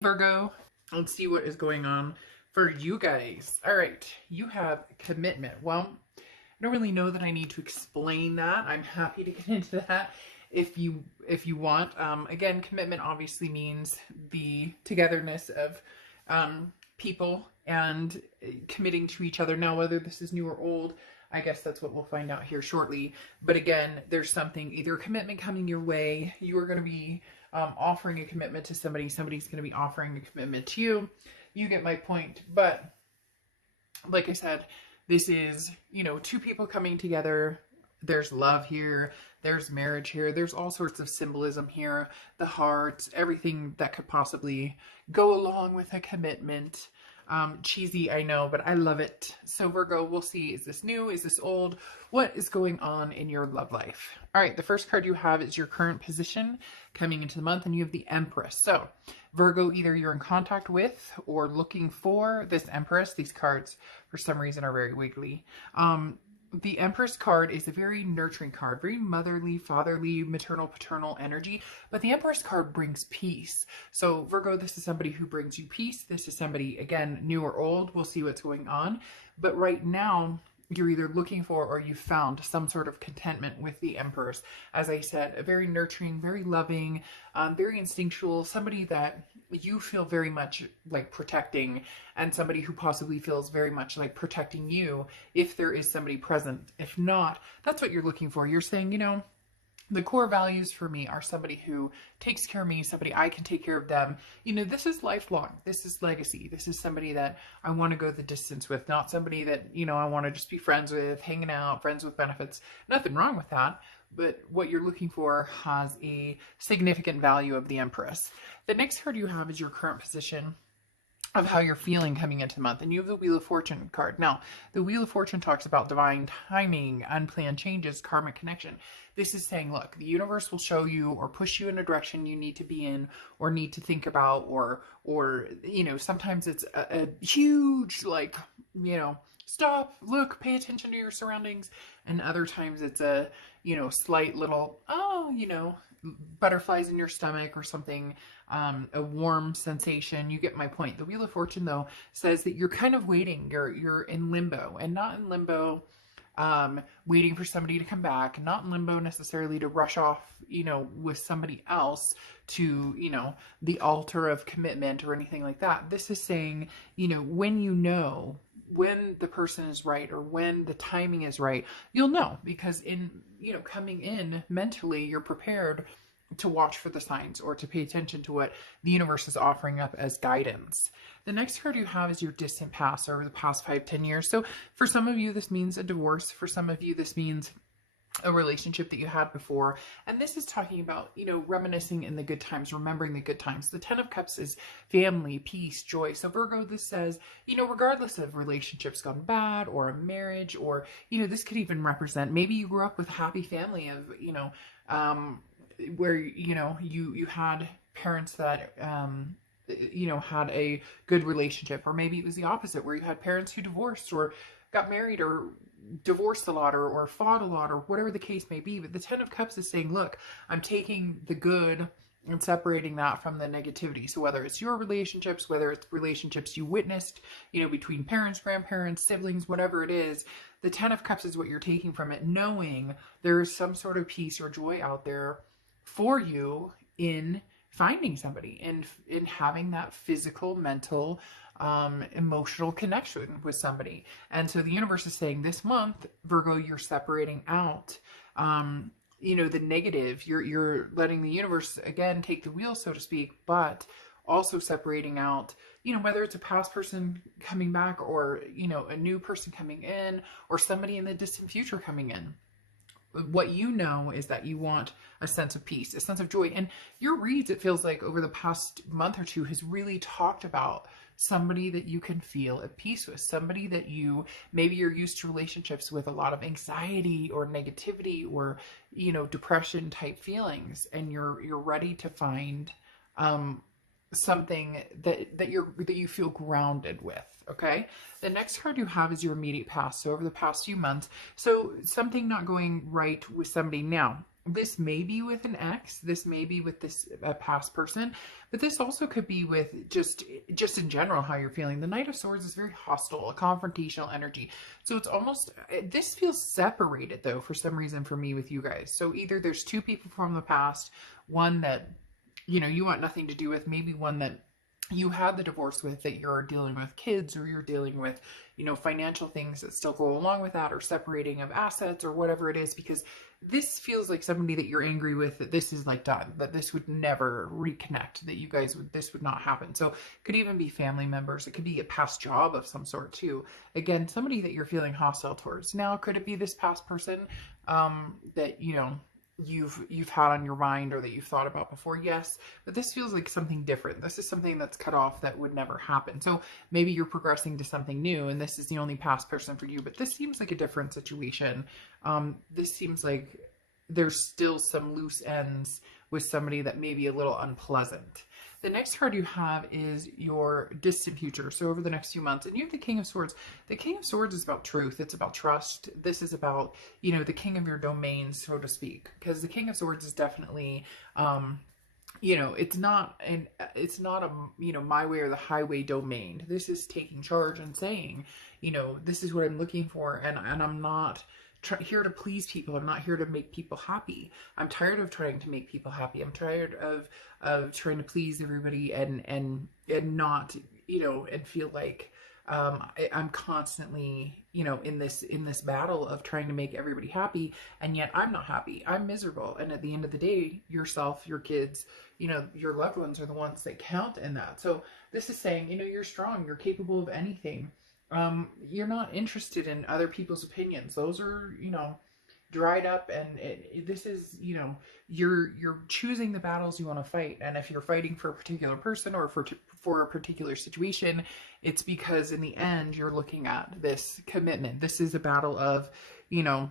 Virgo, let's see what is going on for you guys. All right, you have commitment. Well, I don't really know that I need to explain that. I'm happy to get into that if you want. Again, commitment obviously means the togetherness of people and committing to each other. Now, whether this is new or old, I guess that's what we'll find out here shortly. But again, there's something, either a commitment coming your way, you are going to be offering a commitment to somebody, somebody's going to be offering a commitment to you. You get my point. But like I said, this is, two people coming together. There's love here. There's marriage here. There's all sorts of symbolism here. The hearts, everything that could possibly go along with a commitment. Cheesy, I know, but I love it. So Virgo, we'll see. Is this new? Is this old? What is going on in your love life? All right, the first card you have is your current position coming into the month, and you have the Empress. So Virgo, either you're in contact with or looking for this Empress. These cards, for some reason, are very wiggly. The Empress card is a very nurturing card, very motherly, fatherly, maternal, paternal energy. But the Empress card brings peace. So Virgo, this is somebody who brings you peace. This is somebody, again, new or old. We'll see what's going on. But right now, you're either looking for or you found some sort of contentment with the Empress. As I said, a very nurturing, very loving, very instinctual, somebody that you feel very much like protecting, and somebody who possibly feels very much like protecting you if there is somebody present. If not, that's what you're looking for. You're saying, the core values for me are somebody who takes care of me, somebody I can take care of them. This is lifelong. This is legacy. This is somebody that I want to go the distance with, not somebody that, I want to just be friends with, hanging out, friends with benefits. Nothing wrong with that. But what you're looking for has a significant value of the Empress. The next card you have is your current position of how you're feeling coming into the month. And you have the Wheel of Fortune card. Now, the Wheel of Fortune talks about divine timing, unplanned changes, karmic connection. This is saying, look, the universe will show you or push you in a direction you need to be in or need to think about, or sometimes it's a huge, stop, look, pay attention to your surroundings. And other times it's a, slight little, butterflies in your stomach or something, a warm sensation. You get my point. The Wheel of Fortune, though, says that you're kind of waiting. You're in limbo, and not in limbo waiting for somebody to come back, not in limbo necessarily to rush off, with somebody else to, the altar of commitment or anything like that. This is saying, when the person is right or when the timing is right, you'll know, because coming in mentally, you're prepared to watch for the signs or to pay attention to what the universe is offering up as guidance. The next card you have is your distant past, over the past 5-10 years. So for some of you, this means a divorce. For some of you, this means a relationship that you had before. And this is talking about, reminiscing in the good times, remembering the good times. The 10 of Cups is family, peace, joy. So Virgo, this says, regardless of relationships gone bad or a marriage, or, this could even represent, maybe you grew up with a happy family of, where, you had parents that, had a good relationship, or maybe it was the opposite, where you had parents who divorced or got married or divorced a lot or fought a lot, or whatever the case may be. But the 10 of Cups is saying, look, I'm taking the good and separating that from the negativity. So whether it's your relationships, whether it's relationships you witnessed, between parents, grandparents, siblings, whatever it is, the 10 of Cups is what you're taking from it, knowing there is some sort of peace or joy out there for you in finding somebody, in having that physical, mental, emotional connection with somebody. And so the universe is saying, this month, Virgo, you're separating out, the negative. You're letting the universe, again, take the wheel, so to speak, but also separating out, whether it's a past person coming back or, a new person coming in, or somebody in the distant future coming in. What you know is that you want a sense of peace, a sense of joy. And your reads, it feels like, over the past month or two has really talked about somebody that you can feel at peace with, somebody that maybe you're used to relationships with a lot of anxiety or negativity or, depression type feelings, and you're ready to find something that you feel grounded with. Okay. The next card you have is your immediate past. So over the past few months, so something not going right with somebody. Now, This may be with an ex, this may be with this past person, but this also could be with just in general how you're feeling. The Knight of Swords is very hostile, a confrontational energy. So it's almost, this feels separated though for some reason for me with you guys. So either there's two people from the past, one that, you know, you want nothing to do with, maybe one that you had the divorce with, that you're dealing with kids, or you're dealing with, you know, financial things that still go along with that, or separating of assets, or whatever it is, because this feels like somebody that you're angry with, that this is like done, that this would never reconnect, that you guys would, this would not happen. So it could even be family members. It could be a past job of some sort too. Again, somebody that you're feeling hostile towards. Now, could it be this past person that, you know, you've had on your mind, or that you've thought about before? Yes, but this feels like something different. This is something that's cut off, that would never happen. So maybe you're progressing to something new, and this is the only past person for you, but this seems like a different situation. This seems like there's still some loose ends with somebody that may be a little unpleasant. The next card you have is your distant future. So over the next few months, and you have the King of Swords. The King of Swords is about truth. It's about trust. This is about, you know, the king of your domain, so to speak, because the King of Swords is definitely, you know, it's not a, you know, my way or the highway domain. This is taking charge and saying, you know, this is what I'm looking for. And I'm not here to please people. I'm not here to make people happy. I'm tired of trying to make people happy. I'm tired of trying to please everybody and not, you know, and feel like I'm constantly, you know, in this battle of trying to make everybody happy, and yet I'm not happy. I'm miserable. And at the end of the day, yourself, your kids, you know, your loved ones are the ones that count in that. So this is saying, you know, you're strong, you're capable of anything. You're not interested in other people's opinions. Those are, you know, dried up, and this is, you know, you're choosing the battles you want to fight. And if you're fighting for a particular person, or for a particular situation, it's because in the end you're looking at this commitment. This is a battle of, you know,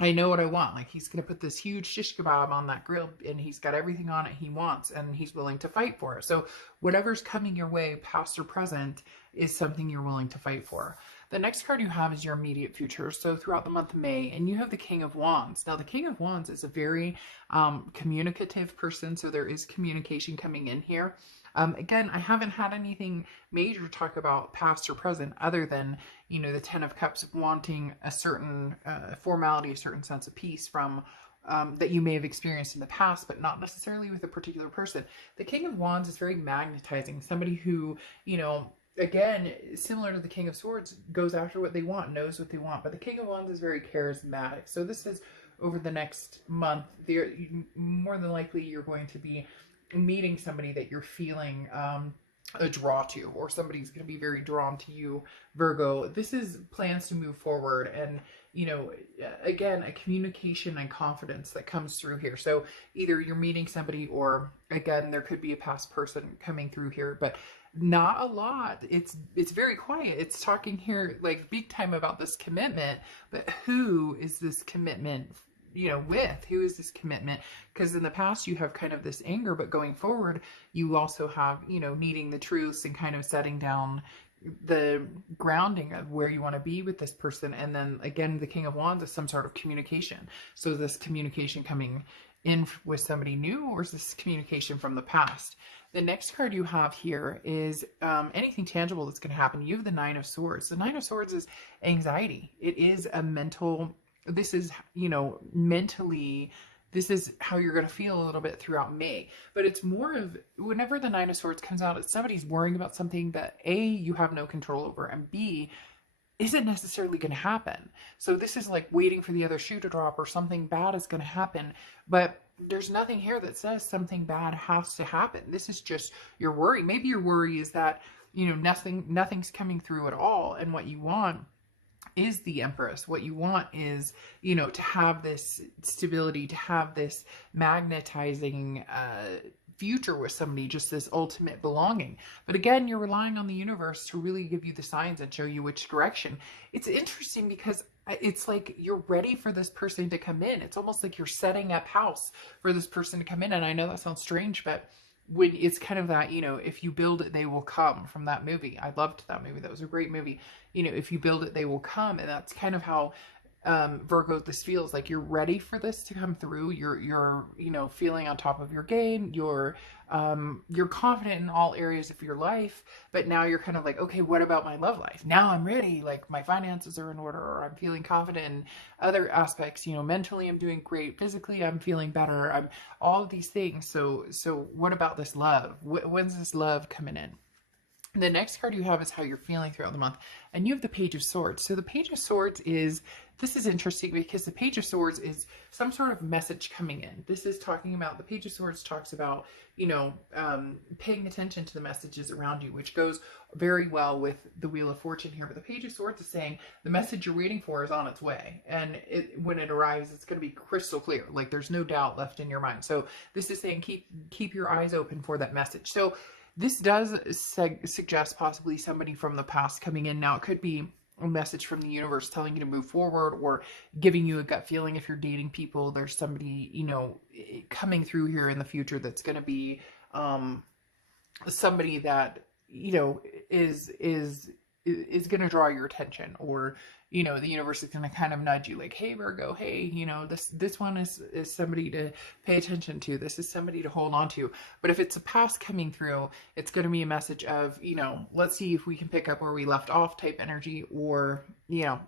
I know what I want. Like, he's going to put this huge shish kebab on that grill, and he's got everything on it he wants, and he's willing to fight for it. So whatever's coming your way, past or present, is something you're willing to fight for. The next card you have is your immediate future. So throughout the month of May, and you have the King of Wands. Now, the King of Wands is a very communicative person. So there is communication coming in here. Again, I haven't had anything major to talk about past or present, other than, you know, the Ten of Cups wanting a certain formality, a certain sense of peace from that you may have experienced in the past, but not necessarily with a particular person. The King of Wands is very magnetizing. Somebody who, you know, again, similar to the King of Swords, goes after what they want, knows what they want. But the King of Wands is very charismatic. So this is over the next month. More than likely, you're going to be meeting somebody that you're feeling a draw to, or somebody's going to be very drawn to you, Virgo. This is plans to move forward, and, you know, again, a communication and confidence that comes through here. So either you're meeting somebody, or again, there could be a past person coming through here, but not a lot. It's very quiet. It's talking here like big time about this commitment, but who is this commitment, you know, with? Who is this commitment? Because in the past you have kind of this anger, but going forward you also have, you know, needing the truths and kind of setting down the grounding of where you want to be with this person. And then again, the King of Wands is some sort of communication. So this communication coming in with somebody new, or is this communication from the past? The next card you have here is anything tangible that's going to happen. You have the Nine of Swords. The Nine of Swords is anxiety. It is a mental, this is, you know, mentally, this is how you're going to feel a little bit throughout May. But it's more of, whenever the Nine of Swords comes out, it's somebody's worrying about something that A, you have no control over, and B, isn't necessarily going to happen. So this is like waiting for the other shoe to drop, or something bad is going to happen. But there's nothing here that says something bad has to happen. This is just your worry. Maybe your worry is that, you know, nothing's coming through at all, and what you want is the Empress. What you want is, you know, to have this stability, to have this magnetizing future with somebody, just this ultimate belonging. But again, you're relying on the universe to really give you the signs and show you which direction. It's interesting because it's like you're ready for this person to come in. It's almost like you're setting up house for this person to come in. And I know that sounds strange, but when it's kind of that, you know, if you build it, they will come, from that movie. I loved that movie. That was a great movie. You know, if you build it, they will come. And that's kind of how Virgo, this feels like you're ready for this to come through. You're, you know, feeling on top of your game. You're confident in all areas of your life, but now you're kind of like, okay, what about my love life? Now I'm ready. Like my finances are in order, or I'm feeling confident in other aspects. You know, mentally I'm doing great. Physically I'm feeling better. I'm all of these things. So what about this love? When's this love coming in? The next card you have is how you're feeling throughout the month. And you have the Page of Swords. So the Page of Swords is, this is interesting because the Page of Swords is some sort of message coming in. This is talking about, the Page of Swords talks about, you know, paying attention to the messages around you, which goes very well with the Wheel of Fortune here. But the Page of Swords is saying the message you're waiting for is on its way. And when it arrives, it's going to be crystal clear. Like there's no doubt left in your mind. So this is saying keep your eyes open for that message. So this does suggest possibly somebody from the past coming in. Now, it could be a message from the universe telling you to move forward, or giving you a gut feeling. If you're dating people, there's somebody, you know, coming through here in the future that's going to be somebody that, you know, is going to draw your attention, or, you know, the universe is going to kind of nudge you like, hey, Virgo, hey, you know, this one is somebody to pay attention to. This is somebody to hold on to. But if it's a past coming through, it's going to be a message of, you know, let's see if we can pick up where we left off type energy, or, you know,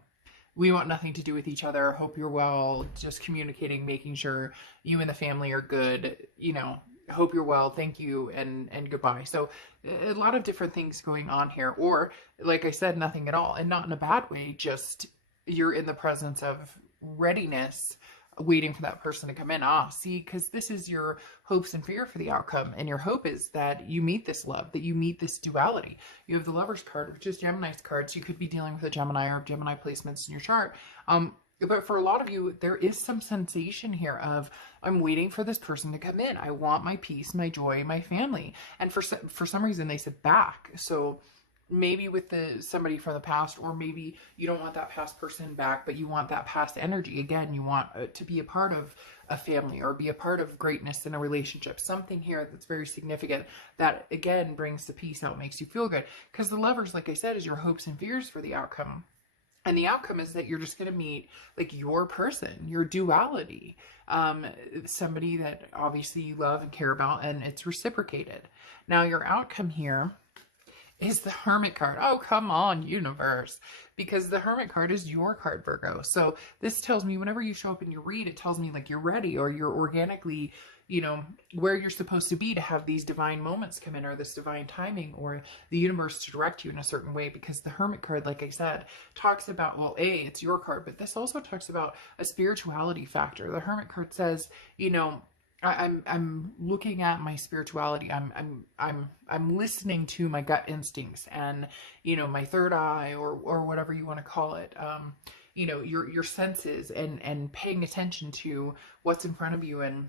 we want nothing to do with each other. Hope you're well. Just communicating, making sure you and the family are good, you know, hope you're well, thank you, and goodbye. So a lot of different things going on here. Or like I said, nothing at all, and not in a bad way, just you're in the presence of readiness, waiting for that person to come in. See, because this is your hopes and fear for the outcome, and your hope is that you meet this love, that you meet this duality. You have the Lover's card, which is Gemini's card, so you could be dealing with a Gemini or Gemini placements in your chart. But for a lot of you, there is some sensation here of, I'm waiting for this person to come in. I want my peace, my joy, my family. And for some reason, they said back. So maybe with somebody from the past, or maybe you don't want that past person back, but you want that past energy. Again, you want to be a part of a family, or be a part of greatness in a relationship. Something here that's very significant that, again, brings the peace out, makes you feel good. Because the Lovers, like I said, is your hopes and fears for the outcome. And the outcome is that you're just going to meet like your person, your duality, somebody that obviously you love and care about, and it's reciprocated. Now your outcome here is the Hermit card. Oh, come on, universe. Because the Hermit card is your card, Virgo. So this tells me whenever you show up and you read, it tells me like you're ready, or you're organically, you know, where you're supposed to be to have these divine moments come in, or this divine timing, or the universe to direct you in a certain way. Because the Hermit card, like I said, talks about, well, it's your card, but this also talks about a spirituality factor. The Hermit card says, you know, I'm looking at my spirituality. I'm listening to my gut instincts, and, you know, my third eye, or whatever you want to call it. You know, your senses, and paying attention to what's in front of you and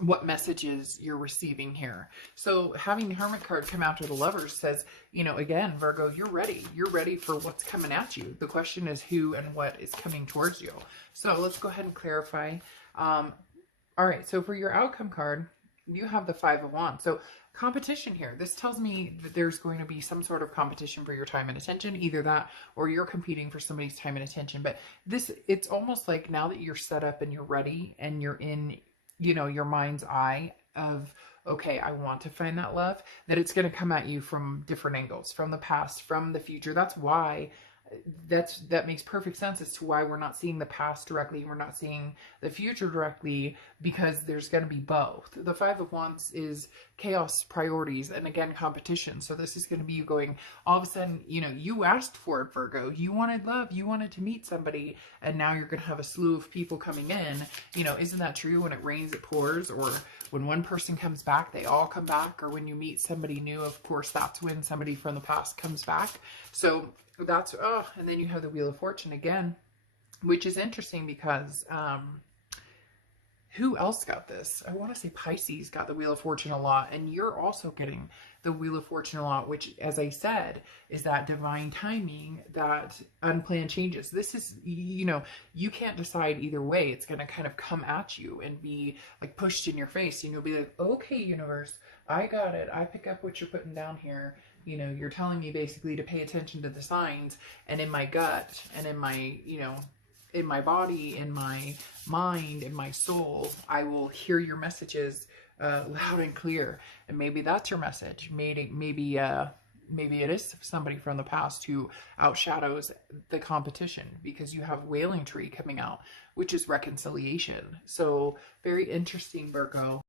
what messages you're receiving here. So having the Hermit card come after the Lovers says, you know, again, Virgo, you're ready. You're ready for what's coming at you. The question is who and what is coming towards you. So let's go ahead and clarify. All right. So for your outcome card, you have the Five of Wands. So competition here. This tells me that there's going to be some sort of competition for your time and attention, either that, or you're competing for somebody's time and attention. But it's almost like now that you're set up and you're ready, and you're in, you know, your mind's eye of, okay, I want to find that love, that it's going to come at you from different angles, from the past, from the future. That's why that makes perfect sense as to why we're not seeing the past directly, we're not seeing the future directly, because there's going to be both. The Five of Wands is chaos, priorities, and again, competition. So this is going to be you going, all of a sudden, you know, you asked for it, Virgo. You wanted love, you wanted to meet somebody, and now you're going to have a slew of people coming in. You know, isn't that true? When it rains, it pours, or when one person comes back, they all come back, or when you meet somebody new, of course, that's when somebody from the past comes back. So that's, and then you have the Wheel of Fortune again, which is interesting because, who else got this? I want to say Pisces got the Wheel of Fortune a lot, and you're also getting the Wheel of Fortune a lot, which, as I said, is that divine timing, that unplanned changes. This is, you know, you can't decide either way. It's going to kind of come at you and be like pushed in your face, and you'll be like, okay, universe, I got it. I pick up what you're putting down here. You know, you're telling me basically to pay attention to the signs, and in my gut, and in my, you know, in my body, in my mind, in my soul, I will hear your messages loud and clear. And maybe that's your message. Maybe it is somebody from the past who outshadows the competition, because you have Wailing Tree coming out, which is reconciliation. So very interesting, Virgo.